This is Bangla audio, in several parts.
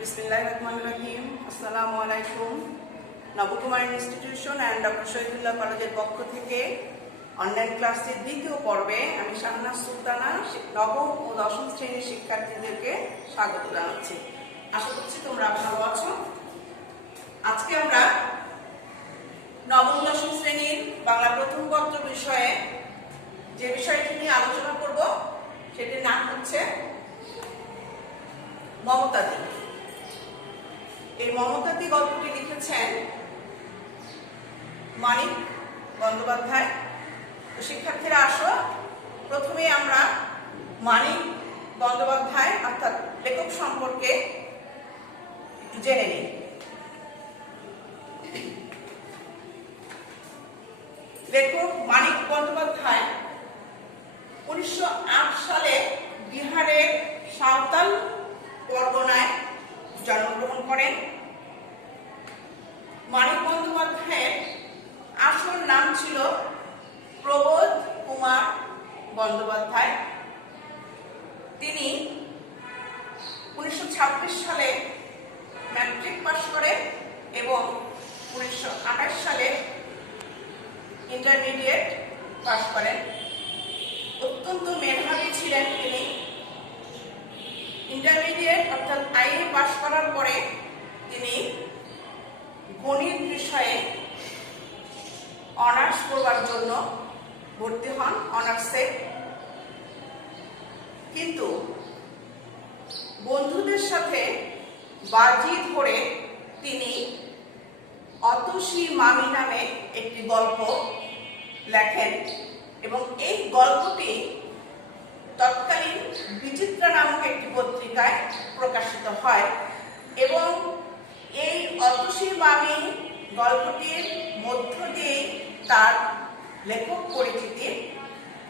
বিসমিল্লাহিররহমানিররহিম। আসসালামু আলাইকুম। Nabakumar institution and doctor Shahidullah কলেজের পক্ষ থেকে অনলাইন ক্লাসের দ্বিতীয় পর্বে আমি শাহনাজ সুলতানা নবম ও দশম শ্রেণীর শিক্ষার্থীদেরকে স্বাগত জানাচ্ছি। আশা করছি তোমরা ভালো আছো। আজকে আমরা নবম দশম শ্রেণীর বাংলা প্রথম পত্র বিষয়ে যে বিষয়টি নিয়ে আলোচনা করব সেটির নাম হচ্ছে মমতাদি। এই মমতাদি গল্পটি লিখেছেন মানিক বন্দ্যোপাধ্যায়। তো শিক্ষার্থীরা আসো, প্রথমে আমরা মানিক বন্দ্যোপাধ্যায় অর্থাৎ লেখক সম্পর্কে জেনে নিই। লেখক মানিক বন্দ্যোপাধ্যায় 1908 সালে বিহারের সাঁওতাল পরগনায় জন্মগ্রহণ করেন। মানিক বন্দ্যোপাধ্যায়ের আসল নাম ছিল প্রবোধ কুমার বন্দ্যোপাধ্যায়। তিনি 1926 সালে ম্যাট্রিক পাশ করেন এবং 1928 সালে ইন্টারমিডিয়েট পাশ করেন। অত্যন্ত মেধাবী ছিলেন তিনি। ইন্টারমিডিয়েট অর্থাৎ আইএ পাশ করার পরে তিনি গণিত বিষয়ে অনার্স পড়বার জন্য ভর্তি হন অনার্সে। কিন্তু বন্ধুদের সাথে বাজি ধরে তিনি অতসী মামি নামে একটি গল্প লেখেন এবং এই গল্পটি তৎকালীন বিচিত্রা নামক একটি পত্রিকায় প্রকাশিত হয় এবং এই অতসী মামি গল্পটির মধ্য দিয়ে তার লেখক পরিচিতি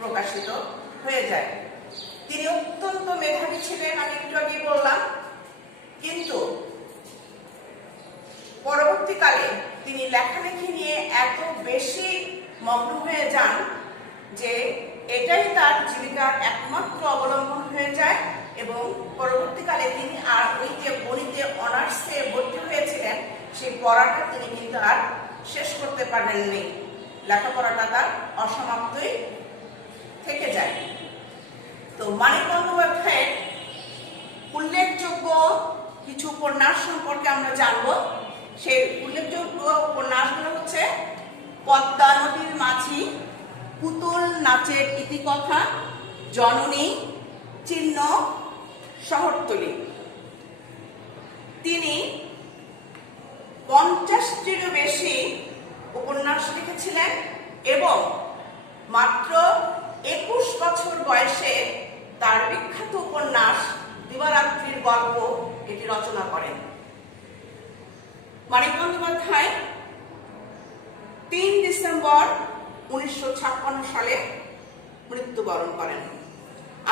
প্রকাশিত হয়ে যায়। তিনি অত্যন্ত মেধাবী ছিলেন, আমি একটু আগে বললাম, কিন্তু পরবর্তীকালে তিনি লেখালেখি নিয়ে এত বেশি মগ্ন হয়ে যান যে এটাই তার জীবিকার একমাত্র অবলম্বন হয়ে যায় এবং পরবর্তীকালে তিনি আর ওই যে গণিতে অনার্সে ভর্তি হয়েছিলেন সেই পড়াটা তিনি কিন্তু আর শেষ করতে পারেননি। লেখাপড়াটা তার অসমাপ্তই থেকে যায়। তো মানিক বন্দ্যোপাধ্যায়ের উল্লেখযোগ্য কিছু উপন্যাস সম্পর্কে আমরা জানব। সেই উল্লেখযোগ্য উপন্যাসগুলো হচ্ছে পদ্মা নদীর মাঝি, পুতুল নাচের ইতিকথা, জননী, চিহ্ন, শহরতলী। তিনি 50টিরও বেশি উপন্যাস লিখেছিলেন এবং মাত্র 21 বছর বয়সে তার বিখ্যাত উপন্যাস দিবারাত্রির গল্প এটি রচনা করেন। মানিক বন্দ্যোপাধ্যায় 3 ডিসেম্বর 1956 সালে মৃত্যুবরণ করেন।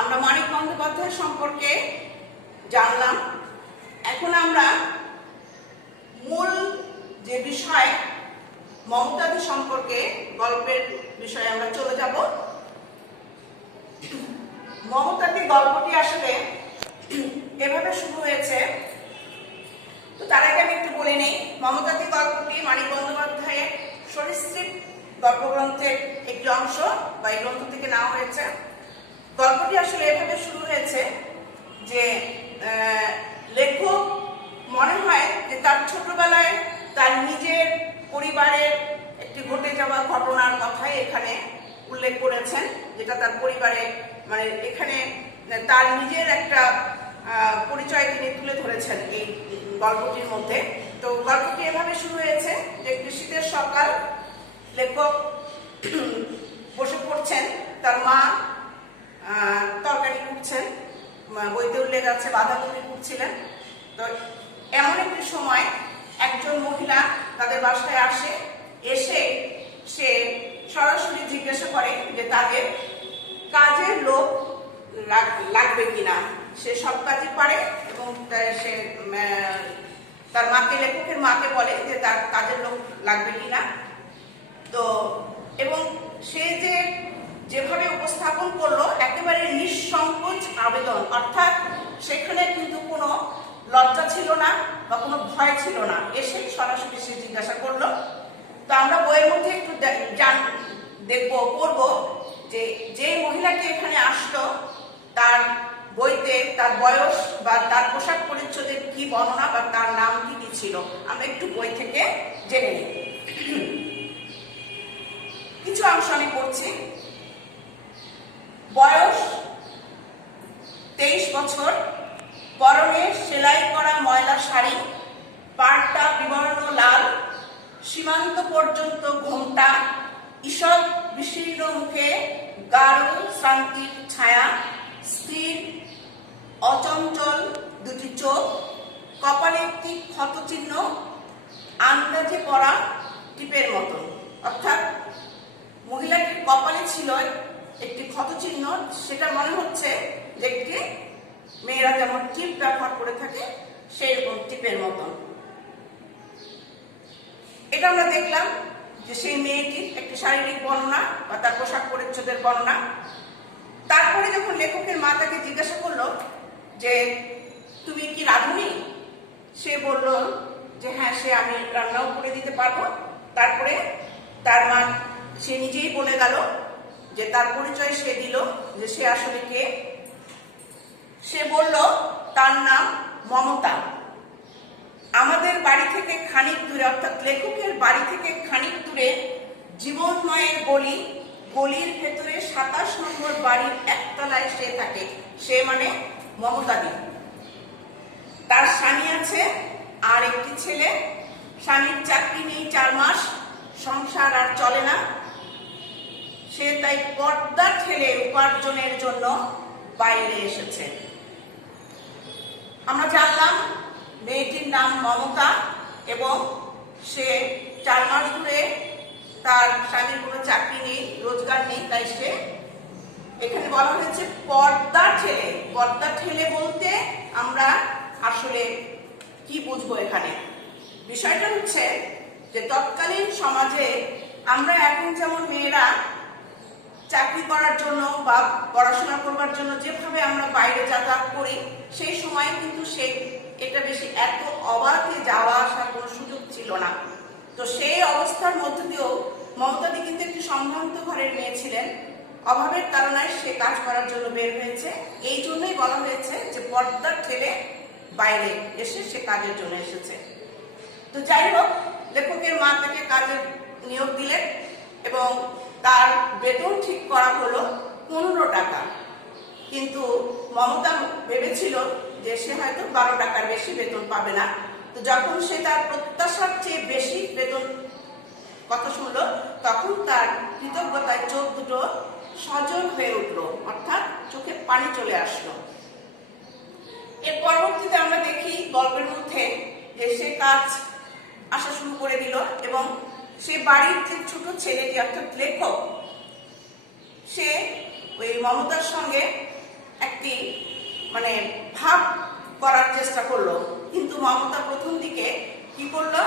আমরা মানিক বন্দ্যোপাধ্যায় সম্পর্কে জানলাম। এখন আমরা মূল যে বিষয় মমতাদি সম্পর্কে গল্পের বিষয়ে আমরা চলে যাব। মমতাদি গল্পটি আসলে এভাবে শুরু হয়েছে। তো তার আগে আমি একটু বলে নেই, মমতাদি গল্পটি মানিক বন্দ্যোপাধ্যায়ের সরীসৃপ গল্পগ্রন্থের একটি অংশ বা এই গ্রন্থ থেকে নেওয়া হয়েছে। গল্পটি আসলে এভাবে শুরু হয়েছে যে লেখক মনে হয় যে তার ছোটবেলায় তার নিজের পরিবারের একটি ঘটে যাওয়া ঘটনার কথাই এখানে উল্লেখ করেছেন, যেটা তার পরিবারে মানে এখানে তার নিজের একটা পরিচয় তিনি তুলে ধরেছেন এই গল্পটির মধ্যে। তো গল্পটি এভাবে শুরু হয়েছে যে একটি শীতের সকাল, লেখক বসে পড়ছেন, তার মা তরকারি কুটছেন, বইতে উল্লেখ আছে বাঁধাকপি কুটছিলেন। তো এমন একটি সময় একজন মহিলা তাদের বাসায় আসে, এসে সে সরাসরি জিজ্ঞাসা করে যে তাদের কাজের লোক লাগবে কিনা। সে সব কাজই পারে এবং সে তার মাকে, লেখকের মাকে বলে যে তার কাজের লোক লাগবে কিনা। তো এবং সে যেভাবে উপস্থাপন করলো একেবারে নিঃসংকোচ আবেদন, অর্থাৎ সেখানে কিন্তু কোনো লজ্জা ছিল না, বা কোনো ভয় ছিল না, এসে সরাসরি সে জিজ্ঞাসা করলো। তো আমরা বইয়ের মধ্যে একটু দেখবো পড়বো যে যে মহিলাটি এখানে আসলো তার বইতে তার বয়স বা তার পোশাক পরিচ্ছদের কি বর্ণনা বা তার নাম কি ছিল, আমরা একটু বই থেকে জেনে নিই। কিছু অংশ আমি পড়ছি। বয়স 23 বছর, পরনে সেলাই করা ময়লা শাড়ি, পাড়টা বিবর্ণ লাল, সীমান্ত পর্যন্ত ঘোমটা, ঈষৎ বিশীর্ণ মুখে গাঢ় শান্তির ছায়া, স্থির অচঞ্চল দুটি চোখ, কপালে একটি ক্ষতচিহ্ন আন্দাজে পড়া টিপের মতো। অর্থাৎ মহিলাটির কপালে ছিল একটি ক্ষতচিহ্ন, সেটা মনে হচ্ছে যে একটি মেয়েরা যেমন টিপ ব্যবহার করে থাকে সেই রকম টিপের মতো। এটা আমরা দেখলাম যে সেই মেয়েটির একটি শারীরিক বর্ণনা বা তার পোশাক পরিচ্ছদের বর্ণনা। তারপরে যখন লেখকের মা তাকে জিজ্ঞাসা করলো যে তুমি কি রাঁধুনি, সে বলল যে হ্যাঁ, সে আমি রান্নাও করে দিতে পারবো। তারপরে তার মা সে নিজেই বলে গেল যে তার পরিচয় সে দিল যে সে আসলে কে। সে বলল তার নাম মমতা। আমাদের বাড়ি থেকে খানিক দূরে, অর্থাৎ লেখকের বাড়ি থেকে খানিক দূরে জীবনময়ের গলি, গলির ভেতরে 27 নম্বর বাড়ির একতলায় সে থাকে। সে মানে মমতা দি। তার স্বামী আছে আর একটি ছেলে। স্বামীর চাকরি নেই 4 মাস, সংসার আর চলে না। সে তাই পর্দা ঠেলে উপার্জনের জন্য বাইরে এসেছে। আমরা জানলাম মেয়েটির নাম মমতা এবং সে 4 মাস ধরে তার স্বামীর কোনো চাকরি নেই, রোজগার নেই, তাই সে এখানে বলা হয়েছে পর্দা ঠেলে। পর্দা ঠেলে বলতে আমরা আসলে কি বুঝবো এখানে? বিষয়টা হচ্ছে যে তৎকালীন সমাজে আমরা এখন যেমন মেয়েরা চাকরি করার জন্য বা পড়াশোনা করবার জন্য যেভাবে আমরা বাইরে যাতায়াত করি, সেই সময় কিন্তু এটা বেশি এত অবাধে যাওয়া আসার কোনো সুযোগ ছিল না। তো সেই অবস্থার মধ্যে দিয়েও মমতাদি কিন্তু একটি সম্ভ্রান্ত ঘরের মেয়ে ছিলেন। অভাবের কারণে সে কাজ করার জন্য বের হয়েছে। এই জন্যই বলা হয়েছে যে পর্দা ঠেলে বাইরে এসে সে কাজের জন্য এসেছে। তো যাই হোক, লেখকের মা তাকে কাজে নিয়োগ দিলেন এবং তার বেতন ঠিক করা হলো 15 টাকা। কিন্তু মমতা ভেবেছিল যে সে হয়তো 12 টাকার বেশি বেতন পাবে না। তো যখন সে তার প্রত্যাশার চেয়ে বেশি বেতন কথা শুনলো, তখন তার কৃতজ্ঞতায় চোখ দুটো সজল হয়ে উঠলো, অর্থাৎ চোখে পানি চলে আসলো। এর পরবর্তীতে আমরা দেখি গল্পের মধ্যে যে সে কাজ আসা শুরু করে দিল এবং সে বাড়ির যে ছোট ছেলেটি অর্থাৎ লেখক, সে ওই মমতার সঙ্গে একটি ভাব করার চেষ্টা করলো। কিন্তু মমতা প্রথম দিকে কি করলো,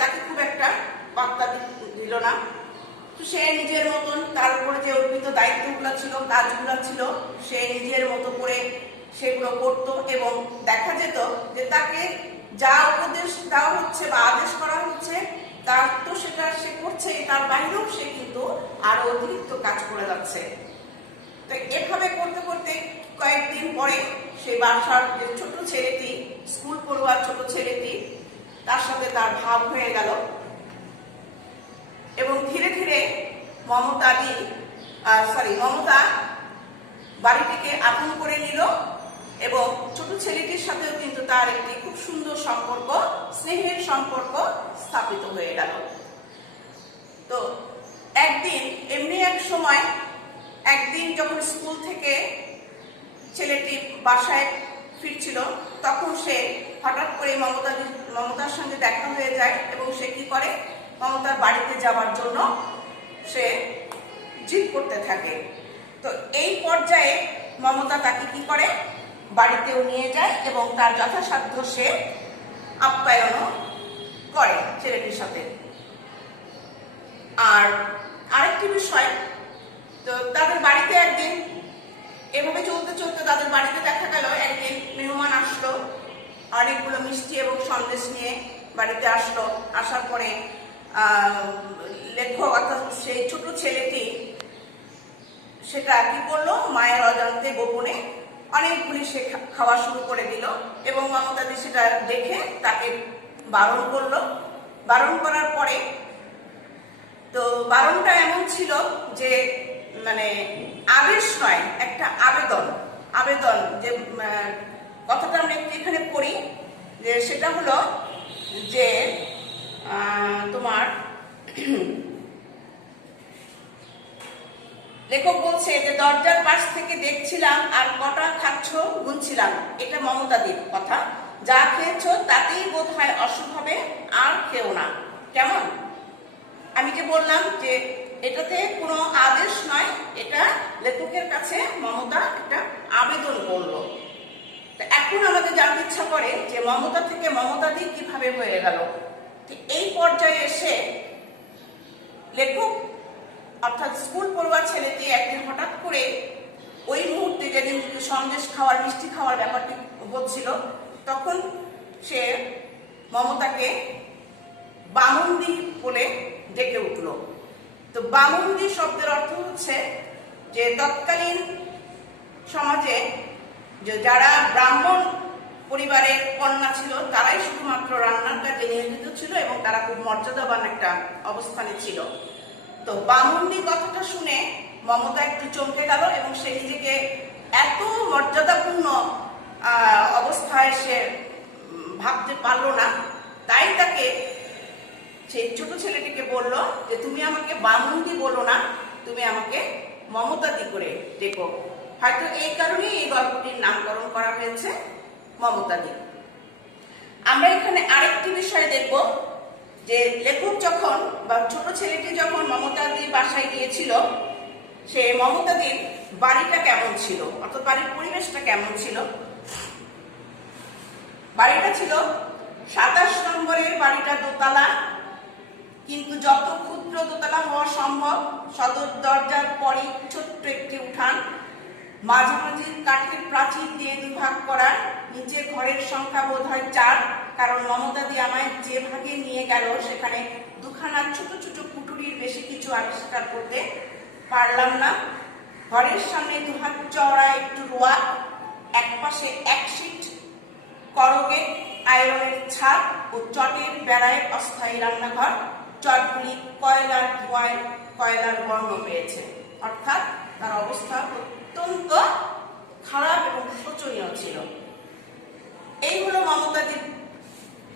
তাকে খুব একটা পাত্তা দিল না। তো সে নিজের মতন তার উপরে যে অর্পিত দায়িত্বগুলো ছিল, কাজগুলো ছিল, সে নিজের মতো করে সেগুলো করতো এবং দেখা যেত যে তাকে যা উপদেশ দেওয়া হচ্ছে বা আদেশ করা হচ্ছে তার তো সেটা সে করছে, তার বাইরেও সে কিন্তু আরো অতিরিক্ত কাজ করে যাচ্ছে। তো এভাবে করতে করতে কয়েকদিন পরে সেই বাসার যে ছোট ছেলেটি, স্কুল পড়ুয়া ছোট ছেলেটি, তার সাথে তার ভাব হয়ে গেল এবং ধীরে ধীরে মমতা বাড়িটিকে আপন করে নিল এবং ছোট ছেলেটির সাথেও কিন্তু তার একটি খুব সুন্দর সম্পর্ক, স্নেহের সম্পর্ক স্থাপিত হয়ে গেল। তো একদিন যখন স্কুল থেকে ছেলেটি বাসায় ফিরছিল, তখন সে হঠাৎ করে মমতার সঙ্গে দেখা হয়ে যায় এবং সে কি করে, মমতার বাড়িতে যাওয়ার জন্য সে জিদ করতে থাকে। তো এই পর্যায়ে মমতা তাকে কি করে, বাড়িতেও নিয়ে যায় এবং তার যথাসাধ্য সে আপ্যায়নও করে ছেলেটির সাথে। আর আরেকটি বিষয়, তো তাদের বাড়িতে একদিন এভাবে চলতে চলতে তাদের বাড়িতে দেখা গেল একদিন মেহমান আসলো অনেকগুলো মিষ্টি এবং সন্দেশ নিয়ে বাড়িতে আসলো। আসার পরে লেখক অর্থাৎ সেই ছোট ছেলেটি সেটা কি করলো, মায়ের অজান্তে গোপনে অনেকগুলি সে খাওয়া শুরু করে দিল এবং মমতাদি সেটা দেখে তাকে বারণ করলো। বারণ করার পরে তো বারণটা এমন ছিল যে মানে আদেশ নয়, একটা আবেদন যে কথাটা আমরা একটু এখানে পড়ি, যে সেটা হলো যে তোমার লেখক বলছে যে দরজার পাশ থেকে দেখছিলাম আর কটা খাচ্ছ গুনছিলাম। এটা মমতাদির কথা। যা খেয়েছ তাতেই বোধ হয় অসুখ হবে, আর খেও না। কেমন? আমি যে বললাম যে এটাতে কোনো আদেশ নয়, এটা লেখকের কাছে মমতা একটা আবেদন করলো। এখন আমাদের জানতে ইচ্ছা করে যে মমতা থেকে মমতাদি কিভাবে হয়ে গেল। এই পর্যায়ে এসে লেখক অর্থাৎ স্কুল পড়ুয়া ছেলেটি একদিন হঠাৎ করে ওই মুহূর্তে যেদিন সন্দেশ খাওয়ার মিষ্টি খাওয়ার ব্যাপারটি হচ্ছিল, তখন সে মমতাকে বামুন্দি বলে ডেকে উঠল। তো বামুন্দি শব্দের অর্থ হচ্ছে যে তৎকালীন সমাজে যে যারা ব্রাহ্মণ পরিবারের কন্যা ছিল তারাই শুধুমাত্র রান্নার কাজে নিয়োজিত ছিল এবং তারা খুব মর্যাদাবান একটা অবস্থানে ছিল। তো বামুন্দি কথাটা শুনে মমতা একটু চমকে গেল এবং সে নিজেকে এত মর্যাদাপূর্ণ অবস্থায় সে ভাবতে পারলো না। তাই তাকে সেই ছোট ছেলেটিকে বলল যে তুমি আমাকে বামুন্দি বলো না, তুমি আমাকে মমতাদি করে ডেকো। হয়তো এই কারণেই এই গল্পটির নামকরণ করা হয়েছে মমতাদি। আমরা এখানে আরেকটি বিষয় দেখব যে লেখক যখন বা ছোট ছেলেটি যখন মমতাদির বাসায় গিয়েছিল, সে মমতাদির বাড়িটা কেমন ছিল অর্থাৎ বাড়ির পরিবেশটা কেমন ছিল। বাড়িটা ছিল 27 নম্বরের বাড়িটা দোতলা, কিন্তু যত ক্ষুদ্র দোতলা হওয়া সম্ভব। সদর দরজার পরে ছোট্ট একটি উঠান, মাঝামাঝি কাঠের প্রাচীর দিয়ে দুভাগ করা। নিচে ঘরের সংখ্যা বোধ হয় 4, কারণ মমতাদি আমায় যে ভাগে নিয়ে গেল সেখানে দুখানা ছোট ছোট কুটুরির বেশি কিছু আবিষ্কার করতে পারলাম না। ঘরের সামনে 2 হাত চওড়া একটু রোয়া, এক পাশে 1 সিট করগে আয়রনের ছাদ ও চটের বেড়ায় অস্থায়ী রান্নাঘর। চটগুলি কয়লার ধোঁয়ায় কয়লার বর্ণ পেয়েছে, অর্থাৎ তার অবস্থা অত্যন্ত খারাপ এবং শোচনীয় ছিল। এই হলো মমতাদির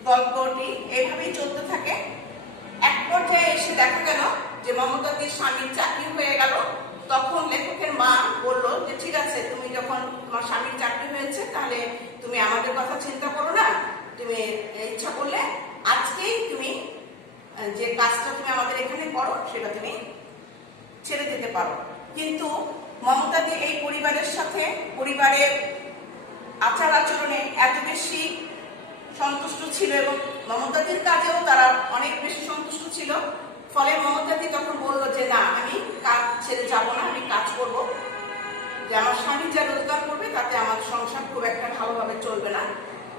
গল্পটি, এইভাবেই চলতে থাকে। এক পর্যায়ে এসে দেখা গেল যে মমতাদির স্বামীর চাকরি হয়ে গেল। তখন লেখকের মা বলল যে ঠিক আছে, তুমি যখন তোমার স্বামীর চাকরি হয়েছে তাহলে তুমি আমাদের কথা চিন্তা করো না, তুমি ইচ্ছা করলে আজকেই তুমি যে কাজটা তুমি আমাদের এখানে করো সেটা তুমি ছেড়ে দিতে পারো। কিন্তু মমতাদি এই পরিবারের সাথে, পরিবারের আচার আচরণে এত বেশি সন্তুষ্ট ছিল এবং মমতাদির কাজেও তারা অনেক বেশি সন্তুষ্ট ছিল। ফলে মমতাদি তখন বললো যে না, আমি কাজ ছেড়ে যাব না, আমি কাজ করব। যে আমার স্বামী যা রোজগার করবে তাতে আমার সংসার খুব একটা ভালোভাবে চলবে না।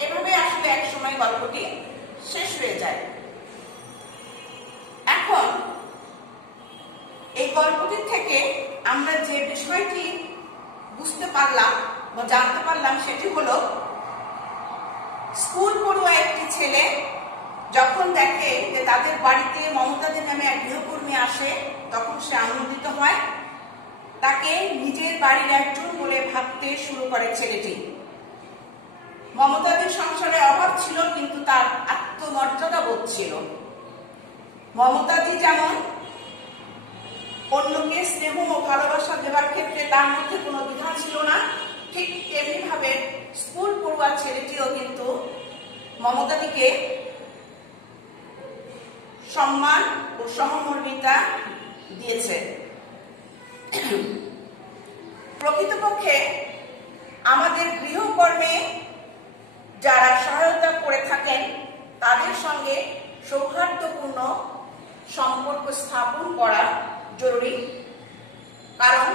এভাবে আসলে এক সময় গল্পটি শেষ হয়ে যায়। এখন এই গল্পটি থেকে আমরা যে বিষয়টি বুঝতে পারলাম বা জানতে পারলাম সেটি হলো, স্কুল পড়ুয়া একটি ছেলে যখন দেখে যে তাদের বাড়িতে মমতাদি নামে এক গৃহকর্মী আসে, তখন সে আনন্দিত হয়। তাকে নিজের বাড়ির একজন বলে ভাবতে শুরু করে ছেলেটি। মমতাদির সংসারে অভাব ছিল, কিন্তু তার আত্মমর্যাদা বোধ ছিল। মমতাদি যেমন অন্যকে স্নেহ ও ভালোবাসা দেওয়ার ক্ষেত্রে তার মধ্যে কোনো দ্বিধা ছিল না, ঠিক তেমনি ভাবে স্কুল পড়ুয়া ছেলেটিও কিন্তু মমতাদিকে সম্মান ও সহমর্মিতা দিয়েছে। প্রকৃতপক্ষে আমাদের গৃহকর্মে যারা সহায়তা করে থাকেন তাদের সঙ্গে সৌহার্দ্যপূর্ণ সম্পর্ক স্থাপন করা জরুরি। কারণ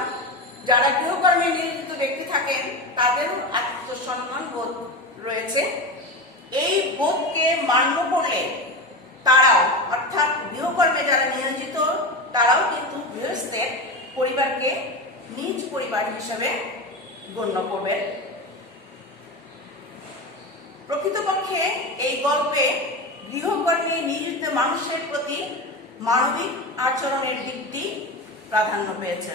যারা গৃহকর্মে নিয়োজিত ব্যক্তি থাকেন তাদেরও আত্মসম্মান বোধ রয়েছে। মান্য করলে তারাও, অর্থাৎ গৃহকর্মে যারা নিয়োজিত, তারাও কিন্তু গৃহস্থের পরিবারকে নিজ পরিবার হিসেবে গণ্য করবে। প্রকৃতপক্ষে এই গল্পে গৃহকর্মে নিয়োজিত মানুষের প্রতি মানবিক আচরণের দিকটি প্রাধান্য পেয়েছে।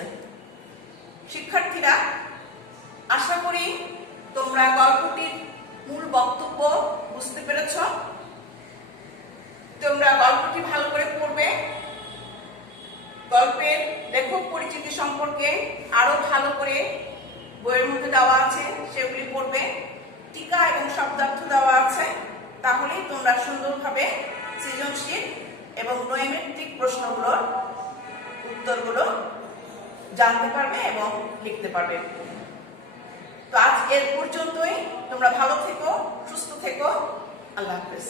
শিক্ষার্থীরা, আশা করি তোমরা গল্পটির মূল বক্তব্য বুঝতে পেরেছ। তোমরা গল্পটি ভালো করে পড়বে, গল্পের লেখক পরিচিতি সম্পর্কে আরো ভালো করে বইয়ের মধ্যে দেওয়া আছে, সেগুলি পড়বে। টিকা এবং শব্দার্থ দেওয়া আছে, তাহলেই তোমরা সুন্দরভাবে সৃজনশীল এবং নৈমিত্তিক প্রশ্নগুলোর উত্তরগুলো জানতে পারবে এবং লিখতে পারবে। তো আজ এর পর্যন্তই। তোমরা ভালো থেকো, সুস্থ থেকো। আল্লাহ হাফেজ।